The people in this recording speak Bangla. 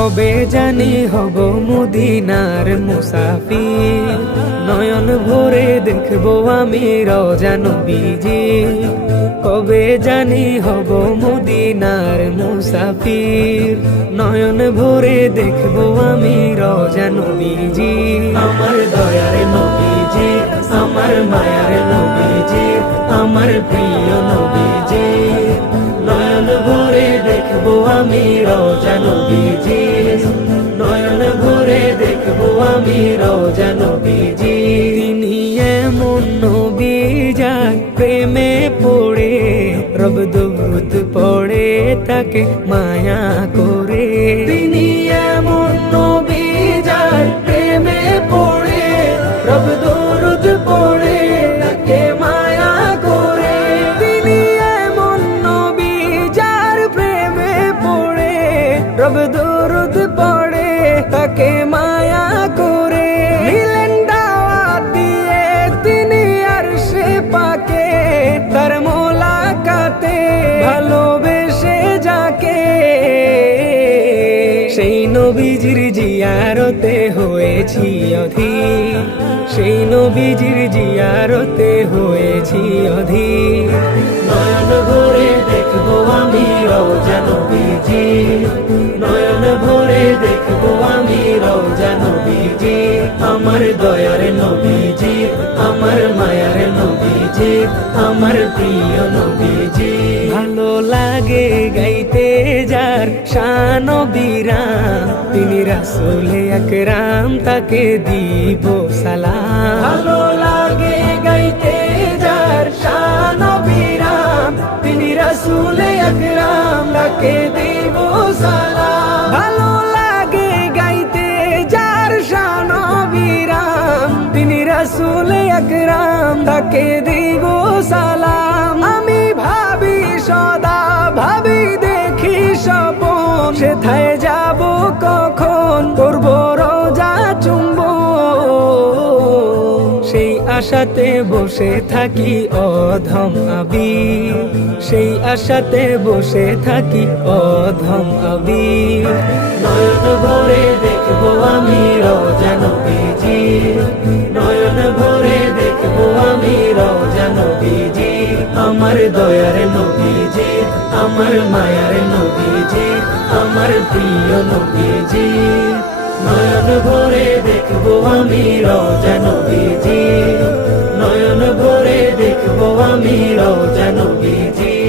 কবে জানি হব মুদিনার মুসাফির? নয়ন ভরে দেখব আমি রজা নবীজি। কবে জানি হব মুদিনার মুসাফির? নয়ন ভরে দেখব আমি রজা নবীজি। আমার দয়ার নবীজি, আমার মায়ার নবীজি, আমার প্রিয় নবীজি। দেখব আমি রোজা নবীজি নয়ন ভরে দেখব আমি রোজা নবীজি তিনি এমন নবী যার প্রেমে পড়ে, রব দুরুদ পড়ে, তাকে মায়া করে। তিনি রব দরুদ পড়ে, তাকে মায়া করে। নিলেন দিয়ে তিনি আর সে পাকে, তার মোলাকাতে ভালোবেসে যাকে। সেই নবীজির জিয়ারতে হয়েছি অধীর। সেই নবীজির জিয়ারতে হয়েছি অধীর। নয়ন ভরে দেখব আমি রোজা নয়ন ভরে দেখব আমি রোজা নবীজি, আমার দয়ার নবীজি, আমার মায়ার নবীজি, আমার প্রিয় নবীজি। ভালো লাগে গাইতে যার শান বীরাম, তিনি রাসুলে আকরাম তাকে দিব সালাম। ভালো লাগে গাইতে যার শান বীরাম, তিনি রাসুলে আকরাম তাকে দিব গাইতে যার শান বীরাম তিনি রাসুলে আকরাম তাকে দিব সালাম। আমি ভাবি সদা, ভাবি দেখি স্বপন। সেথায় যাব কখন? করব আশাতে বসে থাকি অধম আবি। সেই আশাতে বসে থাকি অধম আবি। নয়ন ভরে দেখব আমি রোজা নবীজি নয়ন ভরে দেখব আমি রোজা নবীজি আমার দয়ার নবীজি আমার মায়ার নবীজি আমার প্রিয় নবীজি নয়ন ভরে দেখব আমি রোজা আমি রোজা নবীজি